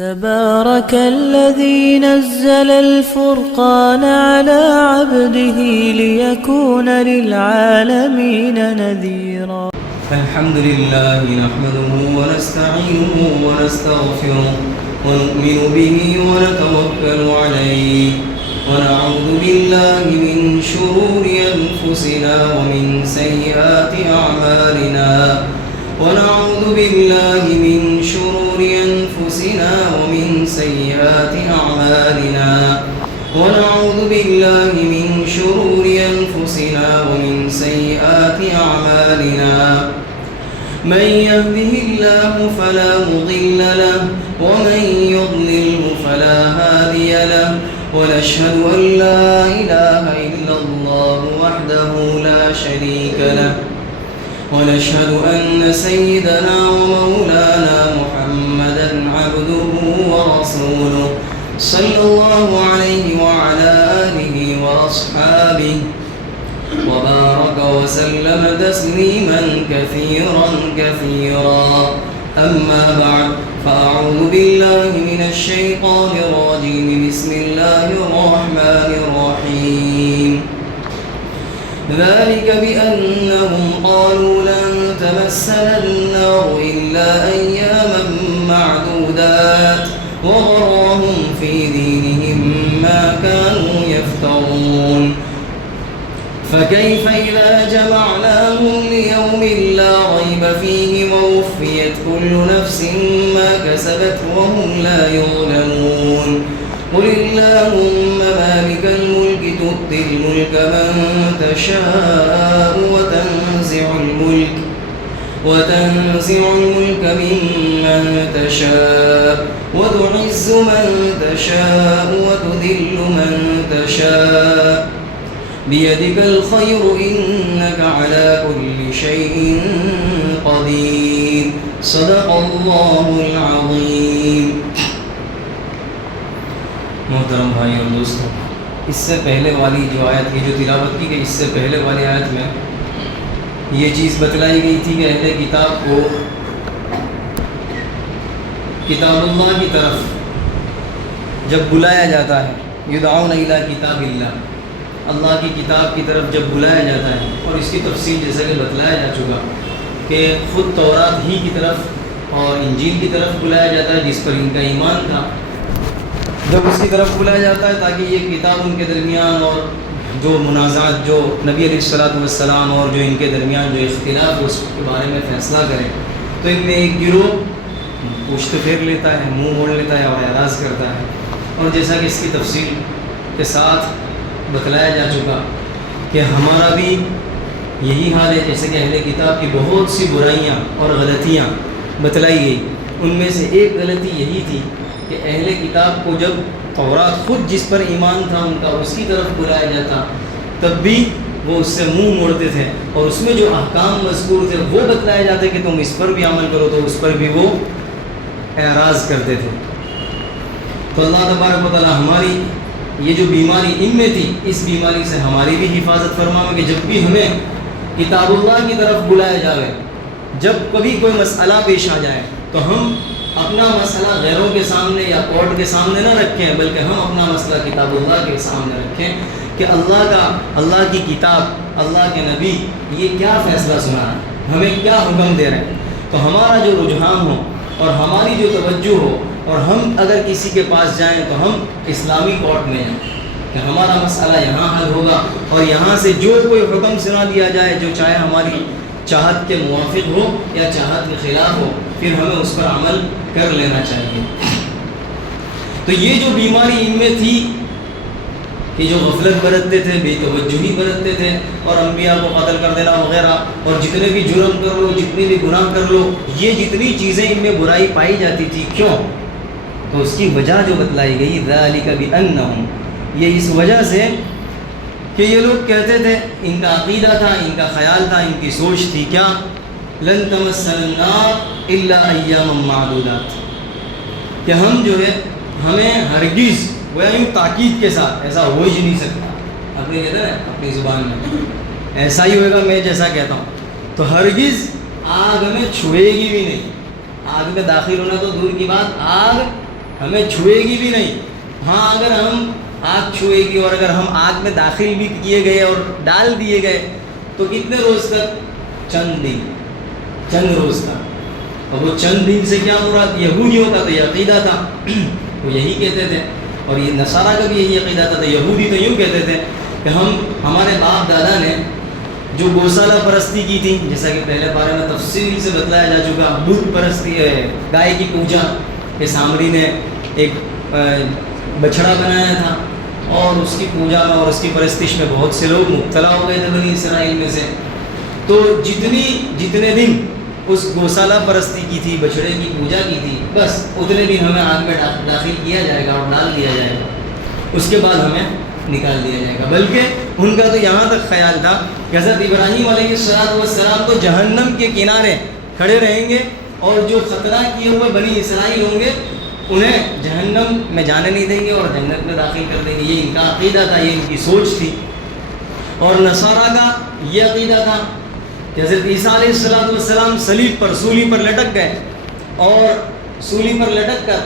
تبارك الذي نزل الفرقان على عبده ليكون للعالمين نذيرا. الحمد لله نحمده ونستعينه ونستغفره ونؤمن به ونتوكل عليه ونعوذ بالله من شرور أنفسنا ومن سيئات أعمالنا ونعوذ بالله من شرور أنفسنا ومن سيئات أعمالنا ونعوذ بالله من شرور أنفسنا ومن سيئات أعمالنا من يهده الله فلا مضل له ومن يضلله فلا هادي له ونشهد أن لا إله إلا الله وحده لا شريك له ونشهد أن سيدنا ومولانا محمدا عبده ورسوله صلى الله عليه وعلى آله وأصحابه وبارك وسلم تسليما كثيرا كثيرا. أما بعد فأعوذ بالله من الشيطان الرجيم. بسم الله الرحمن الرحيم. ذلك بأنهم قالوا لن تمسنا النار إلا أياما معدودات وغرهم في دينهم ما كانوا يفترون. فكيف إذا جمعناهم ليوم لا ريب فيه ووفيت كل نفس ما كسبت وهم لا يظلمون. قل اللهم مالك الملك تؤتي الملك من تشاء وتنزع الملك ممن تشاء وتعز من تشاء وتذل من تشاء بيدك الخير إنك على كل شيء قدير. صدق الله العظيم. محترم بھائی اور دوستوں، اس سے پہلے والی جو آیت کی جو تلاوت کی گئی، اس سے پہلے والی آیت میں یہ چیز بتلائی گئی تھی کہ اہل کتاب کو کتاب اللہ کی طرف جب بلایا جاتا ہے، یدعون الی کتاب اللہ، اللہ کی کتاب کی طرف جب بلایا جاتا ہے، اور اس کی تفصیل جیسا کہ بتلایا جا چکا کہ خود تورات ہی کی طرف اور انجیل کی طرف بلایا جاتا ہے جس پر ان کا ایمان تھا، جب اس کی طرف بلایا جاتا ہے تاکہ یہ کتاب ان کے درمیان اور جو منازعات جو نبی علیہ الصلوۃ والسلام اور جو ان کے درمیان جو اختلاف اس کے بارے میں فیصلہ کرے، تو ان میں ایک گروہ پشت پھیر لیتا ہے، منہ موڑ لیتا ہے اور اعراض کرتا ہے. اور جیسا کہ اس کی تفصیل کے ساتھ بتلایا جا چکا کہ ہمارا بھی یہی حال ہے، جیسے کہ اہل کتاب کی بہت سی برائیاں اور غلطیاں بتلائی گئی. ان میں سے ایک غلطی یہی تھی کہ اہل کتاب کو جب تورات خود جس پر ایمان تھا ان کا اس کی طرف بلایا جاتا تب بھی وہ اس سے منہ موڑتے تھے، اور اس میں جو احکام مذکور تھے وہ بتلایا جاتے کہ تم اس پر بھی عمل کرو تو اس پر بھی وہ اعراض کرتے تھے. تو اللہ تبارک و تعالی ہماری یہ جو بیماری ان میں تھی، اس بیماری سے ہماری بھی حفاظت فرمائے کہ جب بھی ہمیں کتاب اللہ کی طرف بلایا جائے، جب کبھی کوئی مسئلہ پیش آ جائے تو ہم اپنا مسئلہ غیروں کے سامنے یا کورٹ کے سامنے نہ رکھیں، بلکہ ہم اپنا مسئلہ کتاب اللہ کے سامنے رکھیں کہ اللہ کی کتاب، اللہ کے نبی یہ کیا فیصلہ سنا ہے، ہمیں کیا حکم دے رہے ہیں. تو ہمارا جو رجحان ہو اور ہماری جو توجہ ہو، اور ہم اگر کسی کے پاس جائیں تو ہم اسلامی کورٹ میں جائیں کہ ہمارا مسئلہ یہاں حل ہوگا، اور یہاں سے جو کوئی حکم سنا دیا جائے جو چاہے ہماری چاہت کے موافق ہو یا چاہت کے خلاف ہو، پھر ہمیں اس پر عمل کر لینا چاہیے. تو یہ جو بیماری ان میں تھی کہ جو غفلت برتتے تھے، بے توجہی برتتے تھے، اور انبیاء کو قتل کر دینا وغیرہ، اور جتنے بھی جرم کر لو، جتنی بھی گناہ کر لو، یہ جتنی چیزیں ان میں برائی پائی جاتی تھی، کیوں؟ تو اس کی وجہ جو بتلائی گئی، ذالک بانہم، یہ اس وجہ سے کہ یہ لوگ کہتے تھے، ان کا عقیدہ تھا، ان کا خیال تھا، ان کی سوچ تھی کیا؟ لن تمسنا النار الا ایاما معدودات، کہ ہم جو ہے ہمیں ہرگز، وہ یوں تاکید کے ساتھ، ایسا ہو ہی نہیں سکتا، اپنی کہتے ہیں اپنی زبان میں ایسا ہی ہوئے گا میں جیسا کہتا ہوں، تو ہرگز آگ میں چھوئے گی بھی نہیں. آگ میں داخل ہونا تو دور کی بات، آگ ہمیں چھوئے گی بھی نہیں. ہاں اگر ہم آگ چھوئے گی اور اگر ہم آگ میں داخل بھی کیے گئے اور ڈال دیے گئے تو کتنے روز تک؟ چند دن، چند روز کا. اور وہ چند دن سے کیا مراد؟ یہودیوں کا تو یہ عقیدہ تھا، وہ یہی کہتے تھے، اور یہ نصارہ کا بھی یہی عقیدہ تھا. یہودی تو یوں کہتے تھے کہ ہمارے باپ دادا نے جو گوشالہ پرستی کی تھی، جیسا کہ پہلے بارے میں تفصیل سے بتلایا جا چکا، بت پرستی ہے، گائے کی پوجا، کہ سامری نے ایک بچڑا بنایا تھا اور اس کی پوجا میں اور اس کی پرستش میں بہت سے لوگ مبتلا ہو گئے تھے بنی اسرائیل میں سے. تو جتنے دن اس گوشالہ پرستی کی تھی، بچڑے کی پوجا کی تھی، بس اتنے دن ہمیں آگ میں داخل کیا جائے گا اور ڈال دیا جائے گا، اس کے بعد ہمیں نکال دیا جائے گا. بلکہ ان کا تو یہاں تک خیال تھا کہ حضرت ابراہیم علیہ السلام تو جہنم کے کنارے کھڑے رہیں گے اور جو خطرہ کیے ہوئے بنی اسرائیل ہوں گے انہیں جہنم میں جانے نہیں دیں گے اور جنت میں داخل کر دیں گے. یہ ان کا عقیدہ تھا، یہ ان کی سوچ تھی. اور نصارہ کا یہ عقیدہ تھا کہ حضرت عیسیٰ علیہ السلام صلیب پر، سولی پر لٹک گئے، اور سولی پر لٹک کر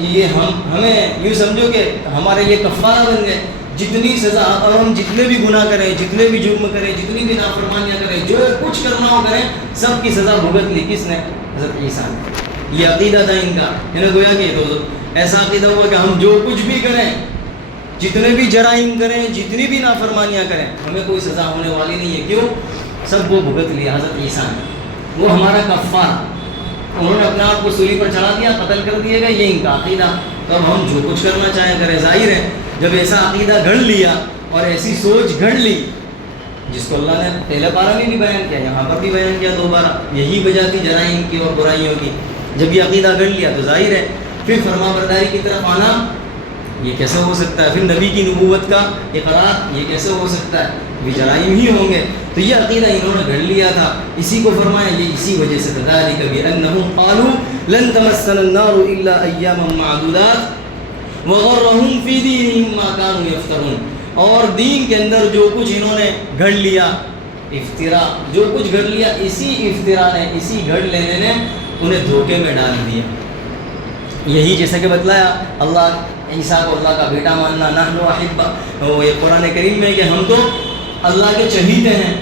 یہ ہمیں یوں سمجھو کہ ہمارے لیے کفارہ بن گئے. جتنی سزا، اور ہم جتنے بھی گناہ کریں، جتنے بھی جرم کریں، جتنی بھی نافرمانیاں کریں، جو کچھ کرنا ہو کریں، سب کی سزا بھگت لی کس نے؟ حضرت عیسیٰ نے. یہ عقیدہ تھا ان کا. انہیں گویا کہ تو ایسا عقیدہ ہوا کہ ہم جو کچھ بھی کریں، جتنے بھی جرائم کریں، جتنی بھی نافرمانیاں کریں، ہمیں کوئی سزا ہونے والی نہیں ہے. کیوں؟ سب وہ بھگت لیا حضرت عیسیٰ نے. وہ ہمارا کفارہ، انہوں نے اپنے آپ کو سولی پر چڑھا دیا، قتل کر دیے گئے. یہ ان کا عقیدہ. تو اب ہم جو کچھ کرنا چاہیں کریں. ظاہر ہے جب ایسا عقیدہ گھڑ لیا اور ایسی سوچ گھڑ لی، جس کو اللہ نے پہلے پارہ میں بھی بیان کیا، یہاں پر بھی بیان کیا دوبارہ، یہی وجہ تھی جرائم کی اور برائیوں کی. جب یہ عقیدہ گھڑ لیا تو ظاہر ہے پھر فرما برداری کی طرف آنا یہ کیسے ہو سکتا ہے؟ پھر نبی کی نبوت کا اقرار یہ کیسے ہو سکتا ہے؟ بھی جرائم ہی ہوں گے. تو یہ عقیدہ انہوں نے گھڑ لیا تھا. اسی کو فرمایا یہ اسی وجہ سے ذالک بأنہم قالوا لن تمسنا النار الا ایاما معدودات وغرہم فی دینہم ما کانوا یفترون. اور دین کے اندر جو کچھ انہوں نے گھڑ لیا، افطرا، جو کچھ گھڑ لیا، اسی افطرا نے، اسی گھڑ لینے نے انہیں دھوکے میں ڈال دیا. یہی جیسا کہ بتلایا اللہ عیسیٰ کو اللہ کا بیٹا ماننا، نحن احبہ، وہ یہ قرآن کریم میں کہ ہم تو اللہ کے چہیتے ہیں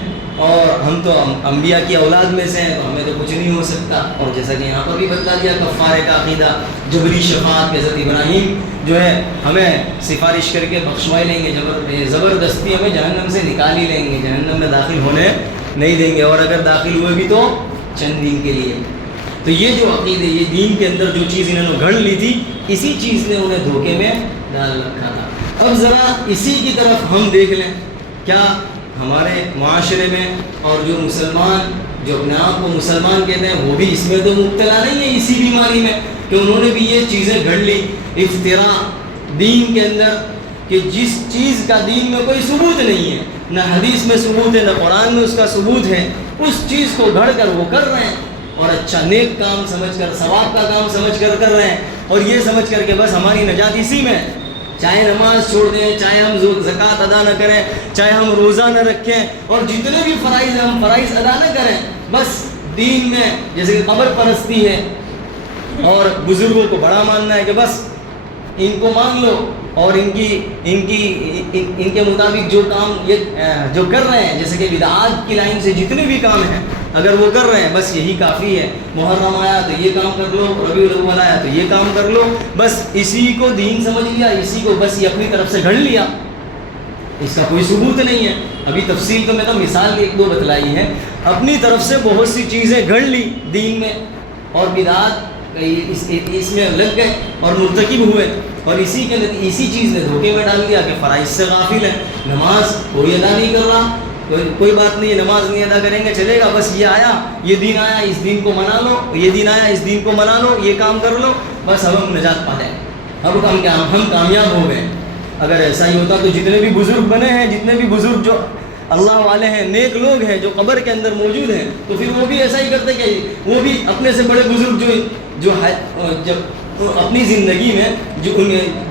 اور ہم تو انبیاء کی اولاد میں سے ہیں، تو ہمیں تو کچھ نہیں ہو سکتا. اور جیسا کہ یہاں پر بھی بتلا دیا کفارے کا عقیدہ، جبری شفاعت، کہ حضرت ابراہیم جو ہے ہمیں سفارش کر کے بخشوائے لیں گے، زبردستی ہمیں جہنم سے نکال ہی لیں گے، جہنم میں داخل ہونے نہیں دیں گے، اور اگر داخل ہوئے بھی تو چند دن کے لیے. تو یہ جو عقیدے، یہ دین کے اندر جو چیز انہوں نے گھڑ لی تھی، اسی چیز نے انہیں دھوکے میں ڈال رکھا تھا. اب ذرا اسی کی طرف ہم دیکھ لیں، کیا ہمارے معاشرے میں اور جو مسلمان جو اپنے آپ کو مسلمان کہتے ہیں وہ بھی اس میں تو مبتلا نہیں ہے، اسی بیماری میں کہ انہوں نے بھی یہ چیزیں گھڑ لی. افتراء دین کے اندر، کہ جس چیز کا دین میں کوئی ثبوت نہیں ہے، نہ حدیث میں ثبوت ہے، نہ قرآن میں اس کا ثبوت ہے، اس چیز کو گھڑ کر وہ کر رہے ہیں، اور اچھا نیک کام سمجھ کر، ثواب کا کام سمجھ کر کر رہے ہیں، اور یہ سمجھ کر کہ بس ہماری نجات اسی میں، چاہے نماز چھوڑ دیں، چاہے ہم زکوٰۃ ادا نہ کریں، چاہے ہم روزہ نہ رکھیں، اور جتنے بھی فرائض ہیں ہم فرائض ادا نہ کریں، بس دین میں جیسے کہ قبر پرستی ہے اور بزرگوں کو بڑا ماننا ہے کہ بس ان کو مان لو، اور ان کے مطابق جو کام یہ جو کر رہے ہیں، جیسے کہ بدعات کی لائن سے جتنے بھی کام ہیں اگر وہ کر رہے ہیں بس یہی کافی ہے. محرم آیا تو یہ کام کر لو، ربیع الاول آیا تو یہ کام کر لو، بس اسی کو دین سمجھ لیا، اسی کو بس یہ اپنی طرف سے گھڑ لیا، اس کا کوئی ثبوت نہیں ہے. ابھی تفصیل تو میں تو مثال ایک دو بتلائی ہے، اپنی طرف سے بہت سی چیزیں گھڑ لی دین میں، اور بدعات اس میں لگ گئے اور مرتکب ہوئے، اور اسی چیز نے دھوکے میں ڈال دیا کہ فرائض سے غافل ہے. نماز کوئی ادا نہیں کر رہا، کوئی بات نہیں، نماز نہیں ادا کریں گے چلے گا، بس یہ آیا، یہ دن آیا، اس دن کو منا لو، یہ دن آیا، اس دن کو منا لو، یہ کام کر لو، بس اب ہم نجات پا جائیں، اب ہم کامیاب ہو گئے. اگر ایسا ہی ہوتا تو جتنے بھی بزرگ بنے ہیں، جتنے بھی بزرگ جو اللہ والے ہیں، نیک لوگ ہیں، جو قبر کے اندر موجود ہیں، تو پھر وہ بھی ایسا ہی کرتے کہ وہ بھی اپنے سے بڑے بزرگ جو جب اپنی زندگی میں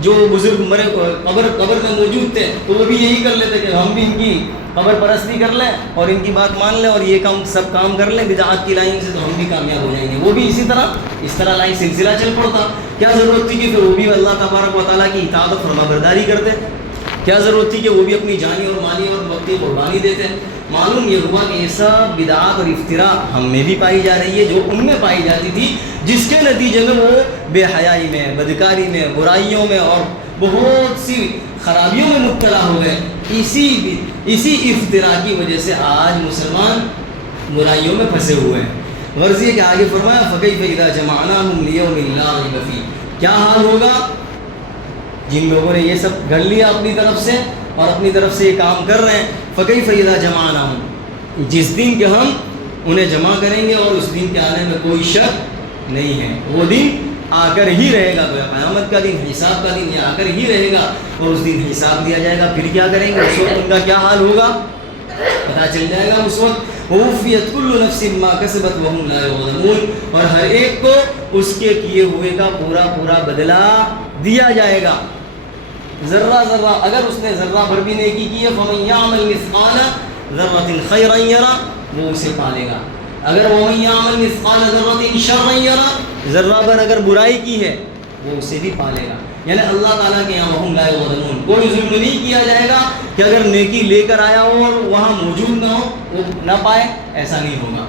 جو بزرگ مرے قبر میں موجود تھے تو وہ بھی یہی کر لیتے کہ ہم بھی ان کی قبر پرستی کر لیں اور ان کی بات مان لیں اور یہ سب کام کر لیں بدعات کی لائن سے تو ہم بھی کامیاب ہو جائیں گے. وہ بھی اس طرح لائن سلسلہ چل پڑتا. کیا ضرورت تھی کہ پھر وہ بھی اللہ تبارک و تعالیٰ کی اطاعت و فرما برداری کرتے؟ کیا ضرورت تھی کہ وہ بھی اپنی جانی اور مالی اور وقتی قربانی دیتے؟ معلوم یہ ہوا کہ یہ سب بدعات اور افتراء ہم میں بھی پائی جا رہی ہے جو ان میں پائی جاتی تھی، جس کے نتیجے میں وہ بے حیائی میں، بدکاری میں، برائیوں میں اور بہت سی خرابیوں میں مبتلا ہو گئے. اسی افتراء کی وجہ سے آج مسلمان برائیوں میں پھنسے ہوئے ہیں. غرض یہ کہ آگے فرمایا فَكَيْفَ إِذَا جَمَعْنَاهُمْ لِيَوْمٍ لَا رَيْبَ فِيهِ. کیا حال ہوگا جن لوگوں نے یہ سب گھڑ لیا اپنی طرف سے اور اپنی طرف سے یہ کام کر رہے ہیں. فَكَيْفَ إِذَا جَمَعْنَاهُمْ، جس دن کہ ہم انہیں جمع کریں گے اور اس دن کے آنے میں کوئی شک نہیں ہے. وہ دن آ کر ہی رہے گا، قیامت کا دن، حساب کا دن یہ آ کر ہی رہے گا اور اس دن حساب دیا جائے گا. پھر کیا کریں گے اس وقت ان کا کیا حال ہوگا پتہ چل جائے گا. اس وقت وَوُفِّيَتْ كُلُّ نَفْسٍ مَا كَسَبَتْ وَهُمْ لَا يُظْلَمُونَ، اور ہر ایک کو اس کے کیے ہوئے کا پورا بدلہ دیا جائے گا. ذرہ اگر اس نے ذرہ بھر بھی نیکی کی ہے فَمَن يَعْمَلْ مِثْقَالَ ذَرَّةٍ خَيْرًا يَرَهُ، وہ اسے پالے گا. اگر وَمَن يَعْمَلْ مِثْقَالَ ذَرَّةٍ شَرًّا يَرَهُ، ذرہ بھر اگر برائی کی ہے وہ اسے بھی پالے گا. یعنی اللہ تعالیٰ کے یہاں وَهُمْ لَا يُظْلَمُونَ، کوئی ظلم نہیں کیا جائے گا کہ اگر نیکی لے کر آیا ہو اور وہاں موجود نہ ہو وہ نہ پائے، ایسا نہیں ہوگا.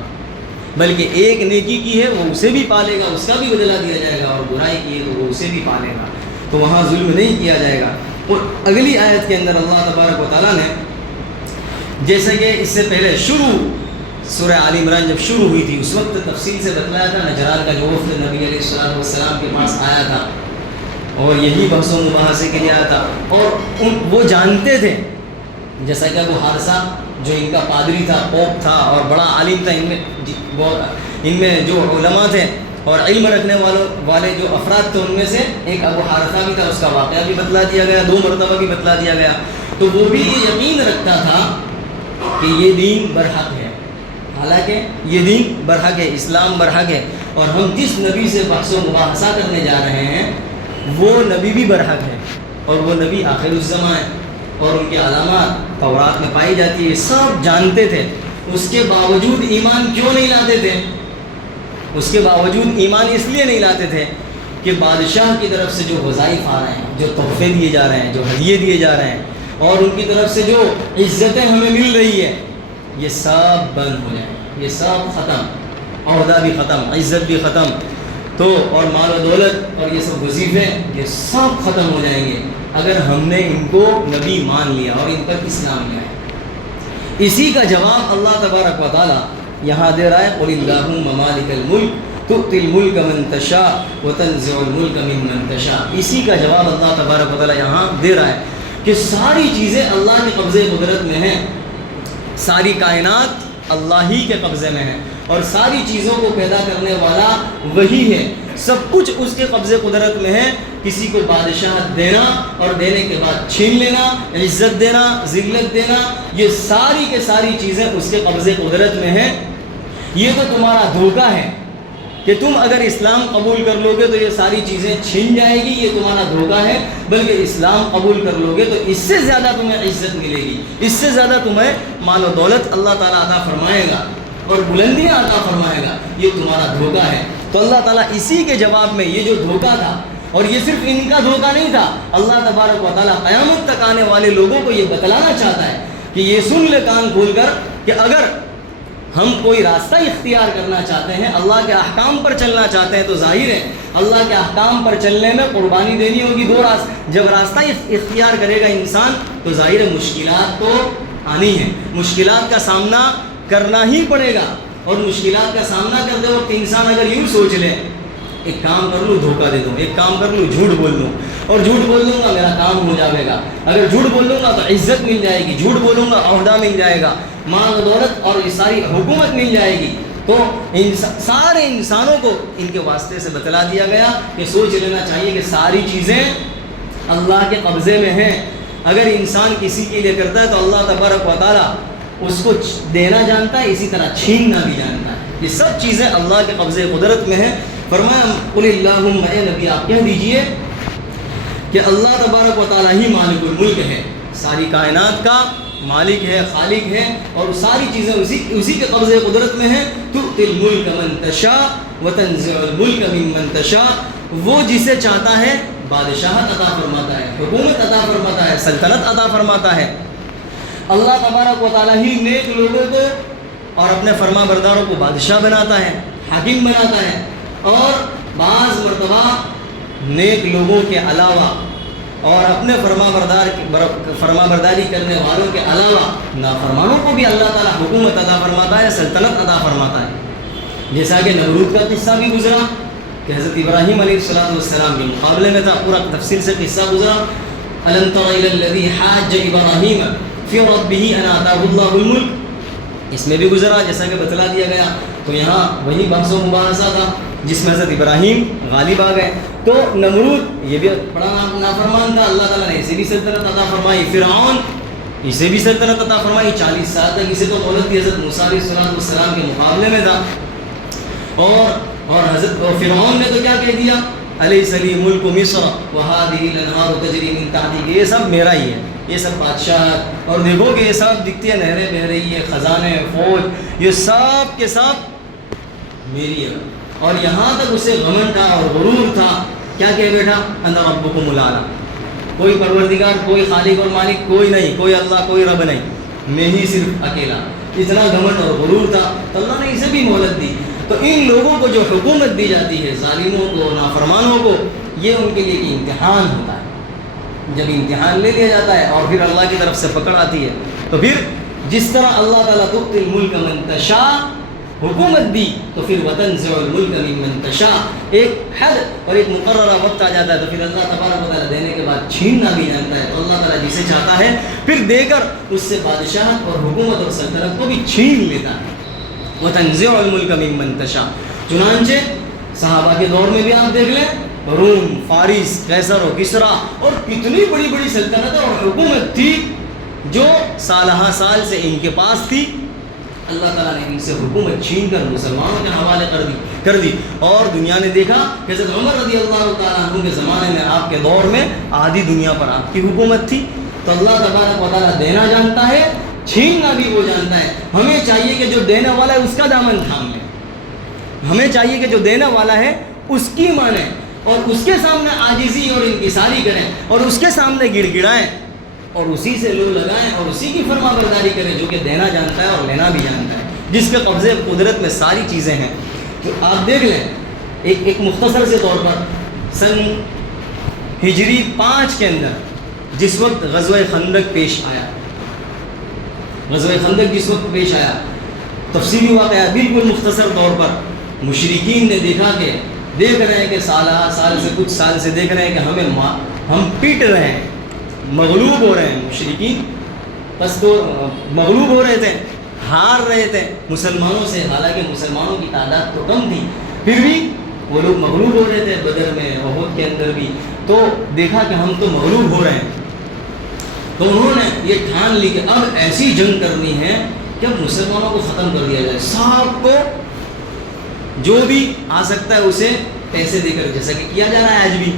بلکہ ایک نیکی کی ہے وہ اسے بھی پالے گا، اس کا بھی بدلہ دیا جائے گا، اور برائی کی ہے تو وہ اسے بھی پالے گا. تو وہاں ظلم نہیں کیا جائے گا. اور اگلی آیت کے اندر اللہ تبارک و تعالیٰ نے جیسا کہ اس سے پہلے سورہ آل عمران جب شروع ہوئی تھی اس وقت تفصیل سے بتلایا تھا نجران کا جو وفد نبی علیہ السلام کے پاس آیا تھا اور یہی بحث و مباحثے کے لیے آیا تھا. اور وہ جانتے تھے، جیسا کہ ابو حارثہ جو ان کا پادری تھا، پوپ تھا اور بڑا عالم تھا، ان میں جو علماء تھے اور علم رکھنے والے جو افراد تھے ان میں سے ایک ابو حارثہ بھی تھا. اس کا واقعہ بھی بتلا دیا گیا، 2 مرتبہ بھی بتلا دیا گیا. تو وہ بھی یہ یقین رکھتا تھا کہ یہ دین برحق ہے، حالانکہ یہ دین برحق ہے، اسلام برحق ہے، اور ہم جس نبی سے بحث و مباحثہ کرنے جا رہے ہیں وہ نبی بھی برحق ہے اور وہ نبی آخر الزمان ہے اور ان کی علامات تورات میں پائی جاتی ہے. سب جانتے تھے، اس کے باوجود ایمان کیوں نہیں لاتے تھے؟ اس کے باوجود ایمان اس لیے نہیں لاتے تھے کہ بادشاہ کی طرف سے جو وظائف آ رہے ہیں، جو تحفے دیے جا رہے ہیں، جو ہدیے دیے جا رہے ہیں اور ان کی طرف سے جو عزتیں ہمیں مل رہی ہے یہ سب بند ہو جائیں، یہ سب ختم، عہدہ بھی ختم، عزت بھی ختم، تو اور مال و دولت اور یہ سب وظیفے یہ سب ختم ہو جائیں گے اگر ہم نے ان کو نبی مان لیا اور ان پر اسلام لیا ہے. اسی کا جواب اللہ تبارک و تعالیٰ یہاں دے رہا ہے قُلِ اللَّهُمَّ مَالِكَ الْمُلْكِ تُؤْتِي الْمُلْكَ مَن تَشَاءُ وَتَنزِعُ الْمُلْكَ مِمَّن تَشَاءُ. اسی کا جواب اللہ تبارک و تعالیٰ یہاں دے رہا ہے کہ ساری چیزیں اللہ کے قبضے قدرت میں ہیں، ساری کائنات اللہ ہی کے قبضے میں ہے اور ساری چیزوں کو پیدا کرنے والا وہی ہے. سب کچھ اس کے قبضے قدرت میں ہے. کسی کو بادشاہت دینا اور دینے کے بعد چھین لینا، عزت دینا، ذلت دینا، یہ ساری کے ساری چیزیں اس کے قبضے قدرت میں ہیں. یہ تو تمہارا دھوکہ ہے کہ تم اگر اسلام قبول کر لو گے تو یہ ساری چیزیں چھین جائے گی، یہ تمہارا دھوکہ ہے. بلکہ اسلام قبول کر لو گے تو اس سے زیادہ تمہیں عزت ملے گی، اس سے زیادہ تمہیں مال و دولت اللہ تعالیٰ عطا فرمائے گا اور بلندیاں عطا فرمائے گا. یہ تمہارا دھوکہ ہے. تو اللہ تعالیٰ اسی کے جواب میں یہ جو دھوکہ تھا، اور یہ صرف ان کا دھوکہ نہیں تھا، اللہ تبارک و تعالیٰ قیامت تک آنے والے لوگوں کو یہ بتلانا چاہتا ہے کہ یہ سن لے کان کھول کر کہ اگر ہم کوئی راستہ اختیار کرنا چاہتے ہیں، اللہ کے احکام پر چلنا چاہتے ہیں، تو ظاہر ہے اللہ کے احکام پر چلنے میں قربانی دینی ہوگی. 2 راستے، جب راستہ اختیار کرے گا انسان تو ظاہر ہے مشکلات تو آنی ہے، مشکلات کا سامنا کرنا ہی پڑے گا. اور مشکلات کا سامنا کرتے وقت انسان اگر یوں سوچ لے ایک کام کر لوں دھوکہ دے دوں، ایک کام کر لوں جھوٹ بول لوں، اور جھوٹ بول دوں گا میرا کام ہو جائے گا، اگر جھوٹ بول دوں گا تو عزت مل جائے گی، جھوٹ بولوں گا عہدہ مل جائے گا، مال و دولت اور یہ ساری حکومت مل جائے گی. تو سارے انسانوں کو ان کے واسطے سے بتلا دیا گیا کہ سوچ لینا چاہیے کہ ساری چیزیں اللہ کے قبضے میں ہیں. اگر انسان کسی کے لیے کرتا ہے تو اللہ تبارک و تعالیٰ اس کو دینا جانتا ہے، اسی طرح چھیننا بھی جانتا ہے. یہ سب چیزیں اللہ کے قبضے قدرت میں ہیں. فرمایا قل اللہم، اے نبی آپ کہہ دیجئے کہ اللہ تبارک و تعالیٰ ہی مالک الملک ہے، ساری کائنات کا مالک ہے، خالق ہے، اور ساری چیزیں اسی کے قبضے قدرت میں ہیں. تؤتی الملک من تشاء وتنزع الملک ممن تشاء، وہ جسے چاہتا ہے بادشاہت عطا فرماتا ہے، حکومت عطا فرماتا ہے، سلطنت عطا فرماتا ہے. اللہ تبارک و تعالیٰ ہی نیک لوگوں کو اور اپنے فرما برداروں کو بادشاہ بناتا ہے، حاکم بناتا ہے، اور بعض مرتبہ نیک لوگوں کے علاوہ اور اپنے فرما برداری کرنے والوں کے علاوہ نافرمانوں کو بھی اللہ تعالیٰ حکومت عطا فرماتا ہے، سلطنت عطا فرماتا ہے. جیسا کہ نمرود کا قصہ بھی گزرا کہ حضرت ابراہیم علیہ السلام کے مقابلے میں تھا، پورا تفصیل سے قصہ گزرا. الم تر الی الذی حاج ابراہیم فی ربہ ان آتاہ اللہ الملک، اس میں بھی گزرا جیسا کہ بتلا دیا گیا. تو یہاں وہی بحث و مباحثہ تھا جس میں حضرت ابراہیم غالب آ گئے. تو نمرود یہ بھی بڑا نافرمان تھا، اللہ تعالیٰ نے اسے بھی سلطنت عطا فرمائی. فرعون اسے بھی سلطنت عطا فرمائی، 40 سال تک اسے تو مہلت دی. حضرت موسیٰ علیہ السلام کے مقابلے میں تھا. اور حضرت فرعون نے تو کیا کہہ دیا، الیس لی ملک مصر وہذہ الانہار تجری من تحتی، یہ سب میرا ہی ہے، یہ سب بادشاہ. اور دیکھو کہ یہ سب دکھتی ہے، نہریں بہہ رہی ہے، خزانے، فوج، یہ سب کے سب میری ہے. اور یہاں تک اسے غمن تھا اور غرور تھا، کیا کہہ بیٹھا، انا ربکم الاعلی، کوئی پروردگار، کوئی خالق اور مالک کوئی نہیں، کوئی اللہ، کوئی رب نہیں، میں ہی صرف اکیلا. اتنا گھمنڈ اور غرور تھا. تو اللہ نے اسے بھی مہلت دی. تو ان لوگوں کو جو حکومت دی جاتی ہے، ظالموں کو، نافرمانوں کو، یہ ان کے لیے ایک امتحان ہوتا ہے. جب امتحان لے لیا جاتا ہے اور پھر اللہ کی طرف سے پکڑ آتی ہے، تو پھر جس طرح اللہ تعالیٰ تؤتی الملک من تشاء حکومت دی، تو پھر وتنزع الملک ممن تشاء ایک حد اور ایک مقررہ وقت آ جاتا ہے، تو پھر اللہ تبارک و تعالیٰ دینے کے بعد چھیننا بھی جانتا ہے. تو اللہ تعالیٰ جسے چاہتا ہے پھر دے کر اس سے بادشاہت اور حکومت اور سلطنت کو بھی چھین لیتا ہے. وتنزع الملک ممن تشاء. چنانچہ صحابہ کے دور میں بھی آپ دیکھ لیں، روم، فارس، قیصر و کسریٰ، اور کتنی بڑی بڑی سلطنتیں اور حکومت تھی جو سالہ سال سے ان کے پاس تھی. اللہ تعالیٰ نے ان سے حکومت چھین کر مسلمانوں کے حوالے کر دی. اور دنیا نے دیکھا کہ حضرت عمر رضی اللہ تعالیٰ عنہ کے زمانے میں، آپ کے دور میں آدھی دنیا پر آپ کی حکومت تھی. تو اللہ تبارک و تعالیٰ دینا جانتا ہے، چھیننا بھی وہ جانتا ہے. ہمیں چاہیے کہ جو دینے والا ہے اس کا دامن تھام لیں، ہمیں چاہیے کہ جو دینے والا ہے اس کی مانیں، اور اس کے سامنے عاجزی اور انکساری کریں، اور اس کے سامنے گڑ گڑائیں، اور اسی سے لو لگائیں، اور اسی کی فرما برداری کریں جو کہ دینا جانتا ہے اور لینا بھی جانتا ہے، جس کے قبضے قدرت میں ساری چیزیں ہیں. تو آپ دیکھ لیں ایک مختصر سے طور پر، سن ہجری 5 کے اندر جس وقت غزوہ خندق پیش آیا، غزوہ خندق جس وقت پیش آیا، تفصیلی واقعہ بالکل مختصر طور پر، مشرکین نے دیکھا کہ دیکھ رہے ہیں کہ سال سے کچھ سال سے دیکھ رہے ہیں کہ ہم پیٹ رہے ہیں، مغلوب ہو رہے ہیں. مشرکین بس تو مغلوب ہو رہے تھے، ہار رہے تھے مسلمانوں سے، حالانکہ مسلمانوں کی تعداد تو کم تھی، پھر بھی وہ لوگ مغلوب ہو رہے تھے. بدر میں، احد کے اندر بھی. تو دیکھا کہ ہم تو مغلوب ہو رہے ہیں، تو انہوں نے یہ ٹھان لی کہ اب ایسی جنگ کرنی ہے کہ اب مسلمانوں کو ختم کر دیا جائے. سب کو جو بھی آ سکتا ہے اسے پیسے دے کر، جیسا کہ کیا جا رہا ہے آج بھی،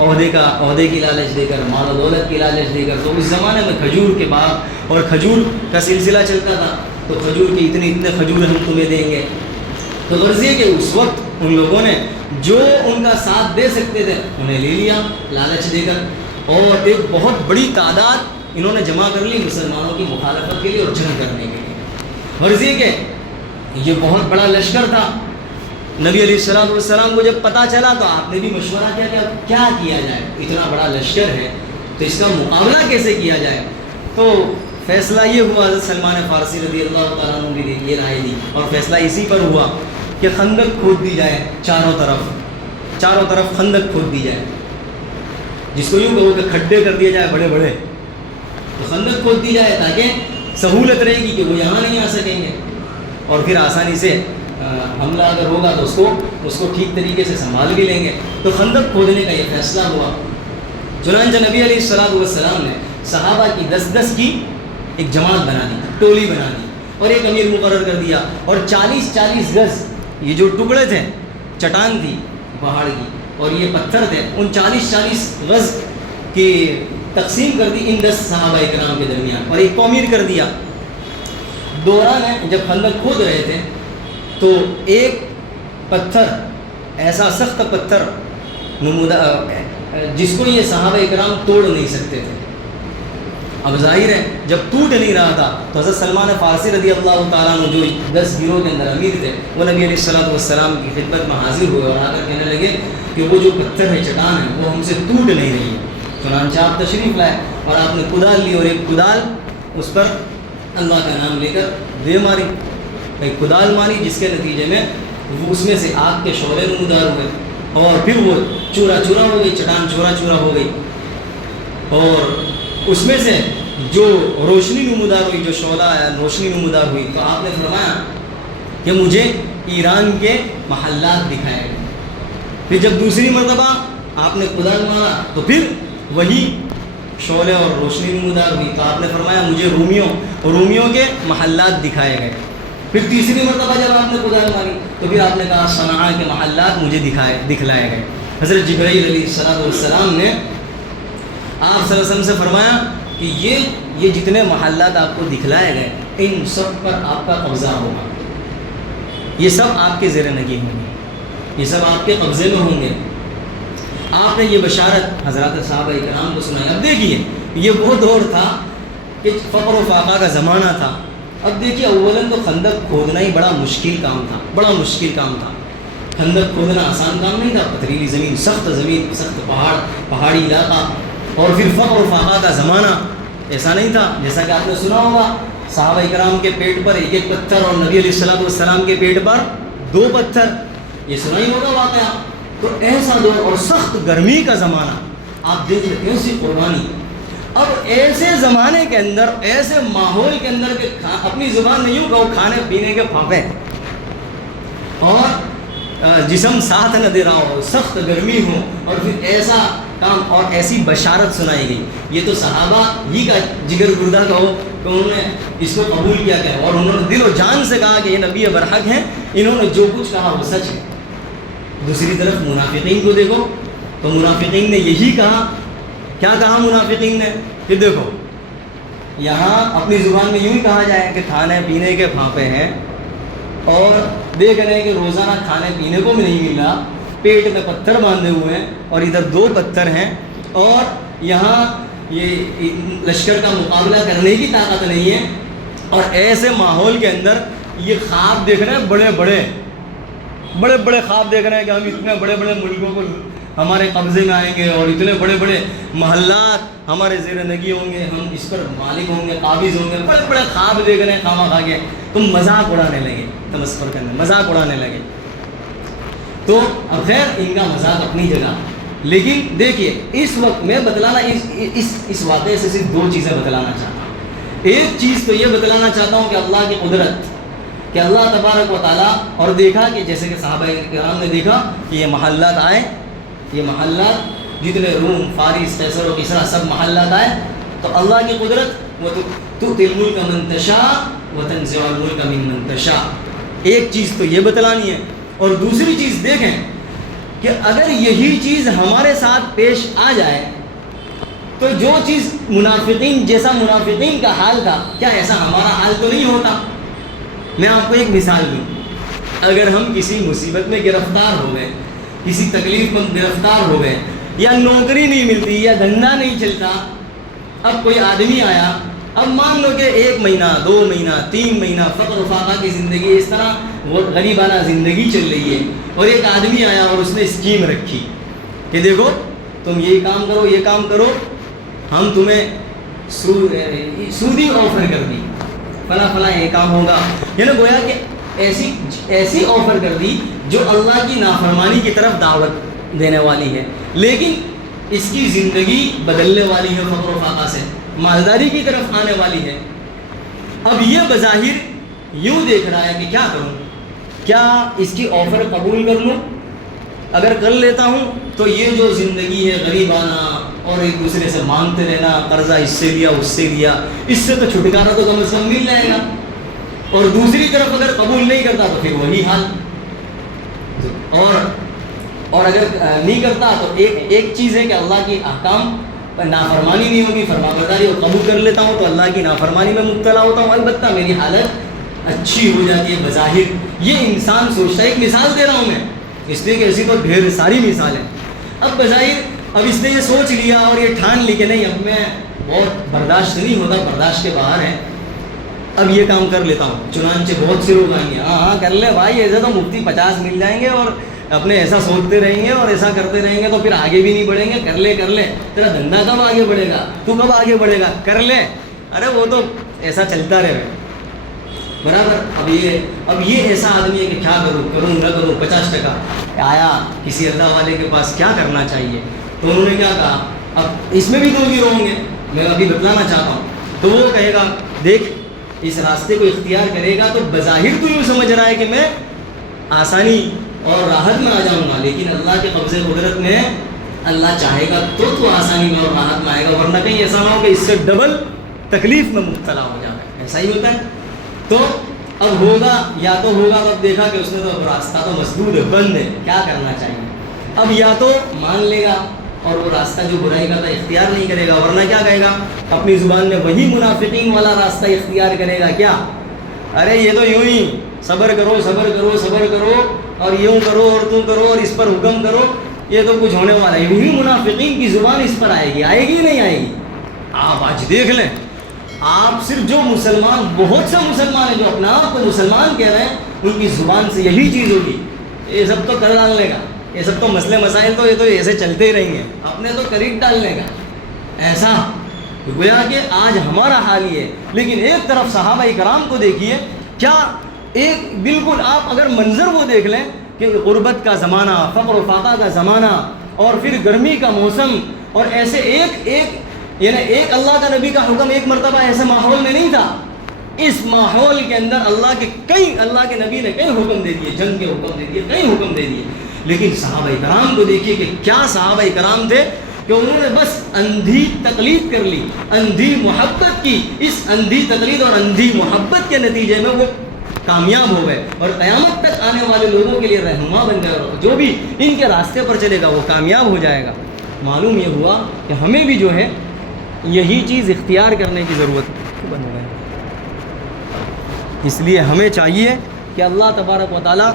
عہدے کی لالچ دے کر، مال و دولت کی لالچ دے کر. تو اس زمانے میں کھجور کے باغ اور کھجور کا سلسلہ چلتا تھا، تو کھجور کے اتنے کھجور ہم تمہیں دیں گے. تو غرض یہ کہ اس وقت ان لوگوں نے جو ان کا ساتھ دے سکتے تھے انہیں لے لیا لالچ دے کر، اور ایک بہت بڑی تعداد انہوں نے جمع کر لی مسلمانوں کی مخالفت کے لیے اور جنگ کرنے کے لیے. غرض یہ کہ یہ بہت بڑا لشکر تھا. نبی علیہ السلام کو جب پتہ چلا تو آپ نے بھی مشورہ کیا کہ اب کیا کیا جائے، اتنا بڑا لشکر ہے تو اس کا مقابلہ کیسے کیا جائے. تو فیصلہ یہ ہوا، حضرت سلمان فارسی رضی اللہ تعالیٰ عنہ نے یہ رائے دی، اور فیصلہ اسی پر ہوا کہ خندق کھود دی جائے، چاروں طرف خندق کھود دی جائے، جس کو یوں کہو کہ کھڈے کر دیے جائے بڑے بڑے. تو خندق کھود دی جائے تاکہ سہولت رہے گی کہ وہ یہاں نہیں آ سکیں گے، اور پھر آسانی سے حملہ اگر ہوگا تو اس کو ٹھیک طریقے سے سنبھال بھی لیں گے. تو خندق کھودنے کا یہ فیصلہ ہوا. چنانچہ نبی علیہ السلام نے صحابہ کی 10 کی ایک جماعت بنا دی، ٹولی بنا دی، اور ایک امیر مقرر کر دیا، اور 40 گز یہ جو ٹکڑے تھے، چٹان تھی، پہاڑ کی، اور یہ پتھر تھے، ان 40 غز کی تقسیم کر دی ان 10 صحابہ اکرام کے درمیان، اور ایک کو امیر کر دیا۔ دوران جب خندق کھود رہے تھے تو ایک پتھر، ایسا سخت پتھر جس کو یہ صحابہ اکرام توڑ نہیں سکتے تھے۔ اب ظاہر ہے جب ٹوٹ نہیں رہا تھا تو حضرت سلمان فارسی رضی اللہ تعالیٰ عنہ جو 10 گروہ کے اندر امیر تھے، وہ نبی علیہ السلام کی خدمت میں حاضر ہوئے اور آ کر کہنے لگے کہ وہ جو پتھر ہے، چٹان ہے، وہ ہم سے ٹوٹ نہیں رہی ہے۔ چنانچہ آپ تشریف لائے اور آپ نے کدال لی، اور ایک کدال اس پر اللہ کا نام لے کر دے ماری، ایک کدال ماری، جس کے نتیجے میں وہ اس میں سے آگ کے شعلے نمودار ہوئے، اور پھر وہ چورا چورا ہو گئی، چٹان چورا چورا ہو گئی، اور اس میں سے جو روشنی نمودار ہوئی، جو شعلہ آیا، روشنی نمودار ہوئی، تو آپ نے فرمایا کہ مجھے ایران کے محلات دکھائے گئے۔ پھر جب دوسری مرتبہ آپ نے کدال مارا تو پھر وہی شعلے اور روشنی نمودار ہوئی، تو آپ نے فرمایا مجھے رومیوں کے محلات دکھائے گئے۔ پھر تیسری مرتبہ جب آپ نے کدال ماری تو پھر آپ نے کہا صنعاء کے محلات مجھے دکھلائے گئے۔ حضرت جبرائیل علیہ السلام نے آپ صلی اللہ علیہ وسلم سے فرمایا کہ یہ جتنے محلات آپ کو دکھلائے گئے، ان سب پر آپ کا قبضہ ہوگا، یہ سب آپ کے زیر نگی ہوں گے، یہ سب آپ کے قبضے میں ہوں گے۔ آپ نے یہ بشارت حضرات صحابہ کرام کو سنائی۔ اب دیکھیے یہ وہ دور تھا کہ فقر و فاقہ کا زمانہ تھا۔ اب دیکھیے اولاً تو خندق کھودنا ہی بڑا مشکل کام تھا، خندق کھودنا آسان کام نہیں تھا، پتھریلی زمین، سخت پہاڑی علاقہ، اور پھر فقر و فاقہ کا زمانہ، ایسا نہیں تھا جیسا کہ آپ نے سنا ہوگا صحابہ کرام کے پیٹ پر ایک پتھر اور نبی علیہ السلام کے پیٹ پر 2 پتھر، یہ سنا ہی ہوگا واقعہ۔ تو ایسا دور اور سخت گرمی کا زمانہ، آپ دیکھ لیں کیسی قربانی۔ اب ایسے زمانے کے اندر، ایسے ماحول کے اندر کہ اپنی زبان میں یوں کہو کھانے پینے کے پھاپے، اور جسم ساتھ نہ دے رہا ہو، سخت گرمی ہو، اور پھر ایسا کام اور ایسی بشارت سنائی گئی۔ یہ تو صحابہ ہی کا جگر گردہ کہو کہ انہوں نے اس کو قبول کیا کہ، اور انہوں نے دل و جان سے کہا کہ یہ نبی برحق ہیں، انہوں نے جو کچھ کہا وہ سچ ہے۔ دوسری طرف منافقین کو دیکھو تو منافقین نے یہی کہا، کیا کہا منافقین نے کہ دیکھو یہاں اپنی زبان میں یوں ہی کہا جائے کہ کھانے پینے کے پھاپے ہیں، اور دیکھ رہے ہیں کہ روزانہ کھانے پینے کو بھی نہیں مل رہا، پیٹ میں پتھر باندھے ہوئے ہیں، اور ادھر 2 پتھر ہیں، اور یہاں یہ لشکر کا مقابلہ کرنے کی طاقت نہیں ہے، اور ایسے ماحول کے اندر یہ خواب دیکھ رہے ہیں، بڑے بڑے خواب دیکھ رہے ہیں کہ ہم اتنے بڑے ملکوں کو ہمارے قبضے میں آئیں گے، اور اتنے بڑے محلات ہمارے زیر نگی ہوں گے، ہم اس پر مالک ہوں گے، قابض ہوں گے، بڑے خواب دیکھ رہے ہیں خواہ خواہ کے۔ تم مذاق اڑانے لگے، تمسخر کرنے، مذاق اڑانے لگے۔ تو اب خیر ان کا مذاق اپنی جگہ، لیکن دیکھیے اس وقت میں بتلانا اس واقعے سے صرف 2 چیزیں بتلانا چاہتا ہوں۔ ایک چیز تو یہ بتلانا چاہتا ہوں کہ اللہ کی قدرت، کہ اللہ تبارک و تعالیٰ، اور دیکھا کہ جیسے کہ صحابہ کرام نے دیکھا کہ یہ محلات آئے، یہ محلات جتنے روم، فارس، قیصر و کسریٰ سب محلات آئے، تو اللہ کی قدرت، وہ تؤتی الملک من تشاء وتنزع الملک ممن تشاء، ایک چیز تو یہ بتلانی ہے۔ اور دوسری چیز دیکھیں کہ اگر یہی چیز ہمارے ساتھ پیش آ جائے تو جو چیز منافقین جیسا منافقین کا حال تھا، کیا ایسا ہمارا حال تو نہیں ہوتا؟ میں آپ کو ایک مثال دوں، اگر ہم کسی مصیبت میں گرفتار ہو گئے، کسی تکلیف میں گرفتار ہو گئے، یا نوکری نہیں ملتی، یا دھندا نہیں چلتا، اب کوئی آدمی آیا، اب مان لو کہ 1 مہینہ 2 مہینہ 3 مہینہ فقر و فاقہ کی زندگی، اس طرح وہ غریبانہ زندگی چل رہی ہے، اور ایک آدمی آیا اور اس نے اسکیم رکھی کہ دیکھو تم یہ کام کرو، ہم تمہیں سودی آفر کر دی، فلاں یہ کام ہوگا، یعنی گویا کہ ایسی آفر کر دی جو اللہ کی نافرمانی کی طرف دعوت دینے والی ہے، لیکن اس کی زندگی بدلنے والی ہے، فقر و فاقہ سے مالداری کی طرف آنے والی ہے۔ اب یہ بظاہر یوں دیکھ رہا ہے کہ کیا کروں، کیا اس کی آفر قبول کر لوں؟ اگر کر لیتا ہوں تو یہ جو زندگی ہے غریبانہ اور ایک دوسرے سے مانگتے رہنا، قرضہ اس سے لیا اس سے لیا، اس سے تو چھٹکارا تو کم از کم مل جائے گا، اور دوسری طرف اگر قبول نہیں کرتا تو پھر وہی حال۔ اور اور اگر نہیں کرتا تو ایک چیز ہے کہ اللہ کی احکام پر نافرمانی نہیں ہوگی، فرمانبرداری اور قبول کر لیتا ہوں تو اللہ کی نافرمانی میں مبتلا ہوتا ہوں، البتہ میری حالت اچھی ہو جاتی ہے بظاہر. یہ انسان سوچتا ہے. ایک مثال دے رہا ہوں میں، اس لیے کہ ایسی تو ڈھیر ساری مثالیں. اب بظاہر اب اس نے یہ سوچ لیا اور یہ ٹھان لی کہ نہیں اب میں بہت برداشت نہیں ہوتا، برداشت کے باہر ہے، اب یہ کام کر لیتا ہوں. چنانچہ بہت سے لوگ آئیں گے، ہاں کر لے بھائی، ایسے تو مفتی 50 مل جائیں گے اور اپنے ایسا سوچتے رہیں گے اور ایسا کرتے رہیں گے تو پھر آگے بھی نہیں بڑھیں گے. کر لے تیرا دھندا کب آگے بڑھے گا، تو کب آگے بڑھے گا، کر لے. ارے وہ تو ایسا چلتا رہے برابر. اب یہ ایسا آدمی ہے کہ کیا کروں نہ کروں، 50% آیا کسی اللہ والے کے پاس کیا کرنا چاہیے، تو انہوں نے کیا کہا. اب اس میں بھی دو گروہ ہوں گے، میں ابھی بتلانا چاہتا ہوں. تو وہ کہے گا دیکھ اس راستے کو اختیار کرے گا تو بظاہر تو یوں سمجھ رہا ہے کہ میں آسانی اور راحت میں آ جاؤں گا، لیکن اللہ کے قبضے قدرت میں اللہ چاہے گا تو آسانی میں اور راحت میں آئے گا، ورنہ کہیں ایسا نہ ہو کہ اس سے ڈبل تکلیف میں مبتلا ہو جائے. ایسا ہی ہوتا ہے. تو اب ہوگا یا تو ہوگا، اب دیکھا کہ اس نے تو راستہ تو مسدود ہے، بند ہے، کیا کرنا چاہیے. اب یا تو مان لے گا اور وہ راستہ جو برائی کا تھا اختیار نہیں کرے گا، ورنہ کیا کہے گا اپنی زبان میں وہی منافقین والا راستہ اختیار کرے گا. کیا ارے یہ تو یوں ہی صبر کرو اور یوں کرو اور تم کرو اور اس پر حکم کرو، یہ تو کچھ ہونے والا ہے. وہی منافقین کی زبان اس پر آئے گی نہیں آئے گی. آپ آج دیکھ لیں، آپ صرف جو مسلمان، بہت سے مسلمان ہیں جو اپنے آپ کو مسلمان کہہ رہے ہیں، ان کی زبان سے یہی چیز ہوگی. یہ سب تو کر ڈالنے کا، یہ سب تو مسئلے مسائل تو یہ تو ایسے چلتے ہی رہیں گے، اپنے تو قریب ڈالنے کا. ایسا گویا کہ آج ہمارا حال ہی ہے. لیکن ایک طرف صحابہ کرام کو دیکھیے، کیا ایک بالکل آپ اگر منظر وہ دیکھ لیں کہ غربت کا زمانہ، فقر و فاقہ کا زمانہ، اور پھر گرمی کا موسم، اور ایسے ایک اللہ کا نبی کا حکم ایک مرتبہ ایسے ماحول میں نہیں تھا. اس ماحول کے اندر اللہ کے نبی نے کئی حکم دے دیے، جنگ کے حکم دے دیے، کئی حکم دے دیے. لیکن صحابہ کرام کو دیکھیے کہ کیا صحابہ کرام تھے کہ انہوں نے بس اندھی تقلید کر لی، اندھی محبت کی. اس اندھی تقلید اور اندھی محبت کے نتیجے میں وہ کامیاب ہو گئے اور قیامت تک آنے والے لوگوں کے لیے رہنما بن گئے. جو بھی ان کے راستے پر چلے گا وہ کامیاب ہو جائے گا. معلوم یہ ہوا کہ ہمیں بھی جو ہے یہی چیز اختیار کرنے کی ضرورت ہے. اس لیے ہمیں چاہیے کہ اللہ تبارک و تعالیٰ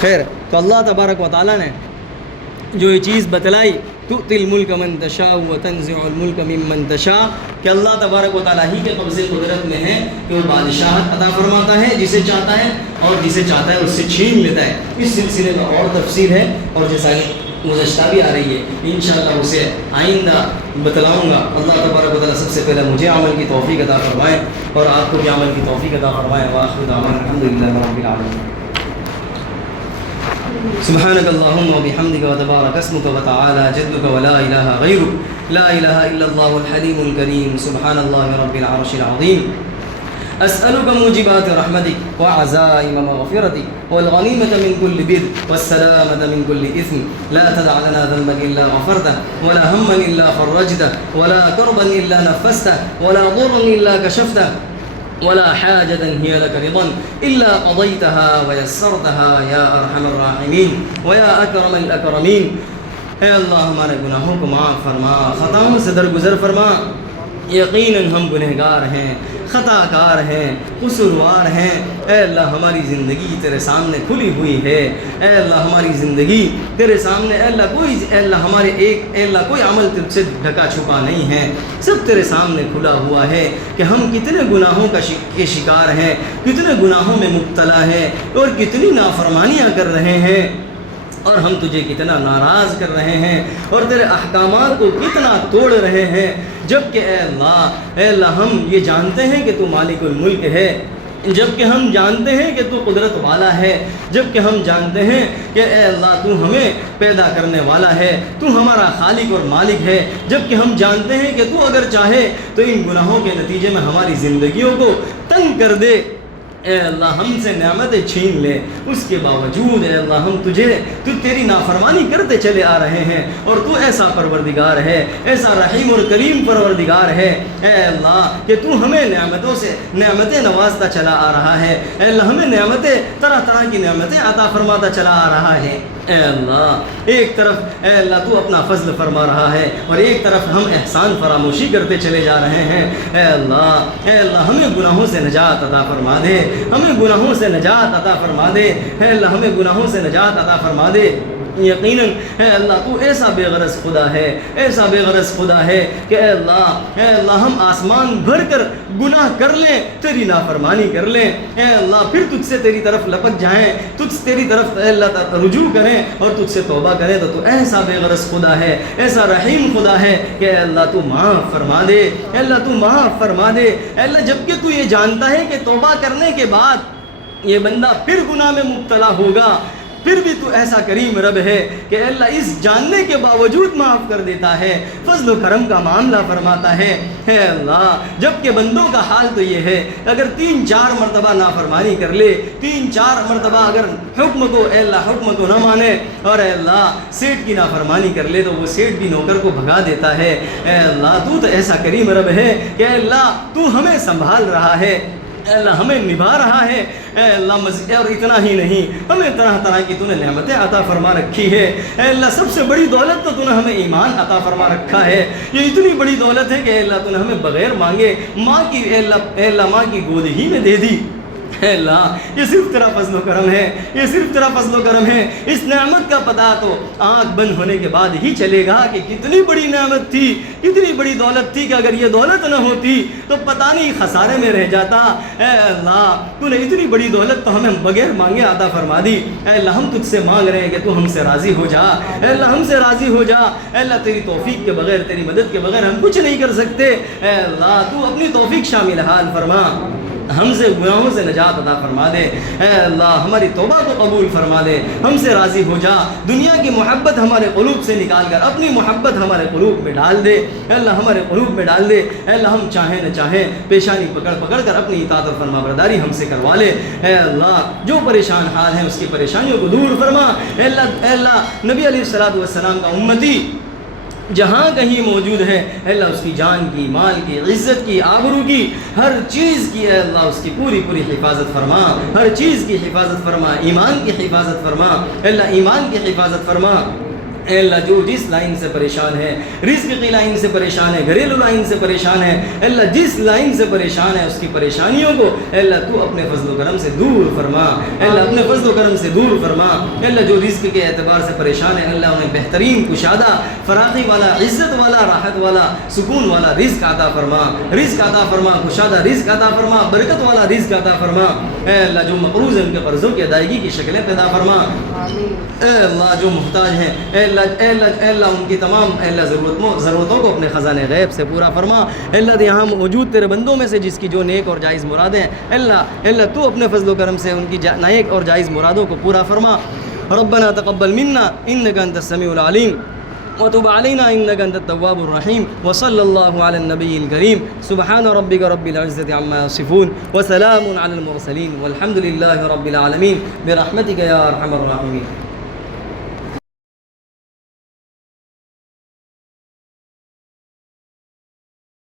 خیر، تو اللہ تبارک و تعالیٰ نے جو یہ چیز بتلائی، تؤتی الملک من تشاء وتنزع الملک ممن تشاء، کہ اللہ تبارک و تعالیٰ ہی کے قبضے قدرت میں ہے کہ وہ بادشاہت عطا فرماتا ہے جسے چاہتا ہے اور جسے چاہتا ہے اس سے چھین لیتا ہے. اس سلسلے میں اور تفصیل ہے اور جیسا کہ گزشتہ بھی آ رہی ہے، انشاءاللہ اسے آئندہ بتلاؤں گا. اللہ تبارک و تعالیٰ سب سے پہلے مجھے عمل کی توفیق عطا فرمائے اور آپ کو بھی عمل کی توفیق عطا فرمائے. وآخر دعوانا الحمدللہ رب العالمین. سبحانك اللهم وبحمدك وتبارك اسمك وتعالى جدك ولا إله غيرك لا إله إلا الله الحليم الكريم سبحان الله رب العرش العظيم. أسألك موجبات رحمتك وعزائم مغفرتك والغنيمة من كل بر والسلامة من كل إثم لا تدع لنا ذنبا إلا غفرته ولا هما إلا فرجته ولا كربا إلا نفسته ولا ضرا إلا كشفته ولا حاجة هي لك رضا إلا قضيتها ويسرتها يا أرحم الراحمين ويا أكرم الأكرمين. اے اللہ ہمارے گناہوں کو معاف فرما، خطاؤں سے درگزر فرما. یقیناً ہم گنہگار ہیں، خطا کار ہیں، قصوروار ہیں. اے اللہ ہماری زندگی تیرے سامنے کھلی ہوئی ہے. اے اللہ ہماری زندگی تیرے سامنے، اے اللہ کوئی عمل تجھ سے ڈھکا چھپا نہیں ہے، سب تیرے سامنے کھلا ہوا ہے کہ ہم کتنے گناہوں کے شکار ہیں، کتنے گناہوں میں مبتلا ہیں اور کتنی نافرمانیاں کر رہے ہیں اور ہم تجھے کتنا ناراض کر رہے ہیں اور تیرے احکامات کو کتنا توڑ رہے ہیں. جبکہ اے اللہ ہم یہ جانتے ہیں کہ تو مالک الملک ہے، جبکہ ہم جانتے ہیں کہ تو قدرت والا ہے، جبکہ ہم جانتے ہیں کہ اے اللہ تو ہمیں پیدا کرنے والا ہے، تو ہمارا خالق اور مالک ہے، جبکہ ہم جانتے ہیں کہ تو اگر چاہے تو ان گناہوں کے نتیجے میں ہماری زندگیوں کو تنگ کر دے. اے اللہ ہم سے نعمتیں چھین لے، اس کے باوجود اے اللہ ہم تو تیری نافرمانی کرتے چلے آ رہے ہیں، اور تو ایسا پروردگار ہے، ایسا رحیم اور کریم پروردگار ہے اے اللہ کہ تو ہمیں نعمتیں نوازتا چلا آ رہا ہے، اے اللہ ہمیں نعمتیں طرح طرح کی نعمتیں عطا فرماتا چلا آ رہا ہے۔ اے اللہ ایک طرف اے اللہ تو اپنا فضل فرما رہا ہے، اور ایک طرف ہم احسان فراموشی کرتے چلے جا رہے ہیں۔ اے اللہ ہمیں گناہوں سے نجات عطا فرما دے، ہمیں گناہوں سے نجات عطا فرما دے، اے اللہ ہمیں گناہوں سے نجات عطا فرما دے۔ یقیناً اے اللہ تو ایسا بے غرض خدا ہے، ایسا بے غرض خدا ہے کہ اے اللہ ہم آسمان بھر کر گناہ کر لیں، تیری نافرمانی کر لیں اے اللہ، پھر تجھ سے تیری طرف لپک جائیں، تیری طرف اے اللہ رجوع کریں اور تجھ سے توبہ کریں، تو ایسا بے غرض خدا ہے، ایسا رحیم خدا ہے کہ اے اللہ تو معاف فرما دے، اے اللہ تو معاف فرما دے۔ اے اللہ جبکہ تو یہ جانتا ہے کہ توبہ کرنے کے بعد یہ بندہ پھر گناہ میں مبتلا ہوگا، پھر بھی تو ایسا کریم رب ہے کہ اللہ اس جاننے کے باوجود معاف کر دیتا ہے، فضل و کرم کا معاملہ فرماتا ہے۔ اے اللہ جبکہ بندوں کا حال تو یہ ہے، اگر 3-4 مرتبہ نافرمانی کر لے، 3-4 مرتبہ اگر حکم کو اے اللہ حکم کو نہ مانے، اور اے اللہ سیٹ کی نافرمانی کر لے، تو وہ سیٹ بھی نوکر کو بھگا دیتا ہے۔ اے اللہ تو ایسا کریم رب ہے کہ اے اللہ تو ہمیں سنبھال رہا ہے، اے اللہ ہمیں نبھا رہا ہے، اے اللہ اور اتنا ہی نہیں، ہمیں طرح طرح کی تو نے نعمتیں عطا فرما رکھی ہے۔ اے اللہ سب سے بڑی دولت تو نے ہمیں ایمان عطا فرما رکھا ہے، یہ اتنی بڑی دولت ہے کہ اے اللہ تو نے ہمیں بغیر مانگے ماں کی اے اللہ ماں کی گود ہی میں دے دی۔ اے اللہ یہ صرف تیرا فضل و کرم ہے، یہ صرف تیرا فضل و کرم ہے۔ اس نعمت کا پتہ تو آنکھ بند ہونے کے بعد ہی چلے گا کہ کتنی بڑی نعمت تھی، کتنی بڑی دولت تھی، کہ اگر یہ دولت نہ ہوتی تو پتہ نہیں خسارے میں رہ جاتا۔ اے اللہ تو نے اتنی بڑی دولت تو ہمیں بغیر مانگے عطا فرما دی۔ اے اللہ ہم تجھ سے مانگ رہے ہیں کہ تو ہم سے راضی ہو جا، اے اللہ ہم سے راضی ہو جا۔ اے اللہ تیری توفیق کے بغیر، تیری مدد کے بغیر ہم کچھ نہیں کر سکتے۔ اے اللہ تو اپنی توفیق شامل حال فرما، ہم سے گناہوں سے نجات عطا فرما دے۔ اے اللہ ہماری توبہ کو قبول فرما دے، ہم سے راضی ہو جا، دنیا کی محبت ہمارے قلوب سے نکال کر اپنی محبت ہمارے قلوب میں ڈال دے۔ اے اللہ ہمارے قلوب میں ڈال دے۔ اے اللہ ہم چاہیں نہ چاہیں پیشانی پکڑ پکڑ کر اپنی اطاعت اور فرما برداری ہم سے کروا لے۔ اے اللہ جو پریشان حال ہیں اس کی پریشانیوں کو دور فرما۔ اے اللہ نبی علیہ الصلوۃ والسلام کا امتی جہاں کہیں موجود ہے، اے اللہ اس کی جان کی، مال کی، عزت کی، آبرو کی، ہر چیز کی اے اللہ اس کی پوری حفاظت فرما، ہر چیز کی حفاظت فرما، ایمان کی حفاظت فرما، اے اللہ ایمان کی حفاظت فرما۔ اے اللہ جو جس لائن سے پریشان ہے، رزق کی لائن سے پریشان ہے، گھریلو لائن سے پریشان ہے، اے اللہ جس لائن سے پریشان ہے اس کی پریشانیوں کو اے اللہ تو اپنے فضل و کرم سے دور فرما، اے اللہ اپنے فضل و کرم سے دور فرما۔ اے اللہ جو رزق کے اعتبار سے پریشان ہے، اللہ انہیں بہترین کشادہ، فراخی والا، عزت والا، راحت والا، سکون والا رزق عطا فرما، رزق عطا فرما، کشادہ رزق عطا فرما، برکت والا رزق عطا فرما۔ اے اللہ جو مقروض ہیں ان کے قرضوں کی ادائیگی کی شکلیں پیدا فرما۔ اے اللہ جو محتاج ہیں اے اللہ ان کی تمام اے اللہ ضرورتوں کو اپنے خزانے غیب سے پورا فرما۔ اے اللہ یہاں موجود تیرے بندوں میں سے جس کی جو نیک اور جائز مرادیں ہیں، اے اللہ تو اپنے فضل و کرم سے ان کی نیک اور جائز مرادوں کو پورا فرما۔ ربنا تقبل منا انك انت السميع العليم وتب علينا انك انت التواب الرحيم وصلى الله على النبي الكريم سبحان ربك رب العزة عما يصفون وسلام على المرسلين والحمد لله رب العالمين برحمتك يا ارحم الراحمين۔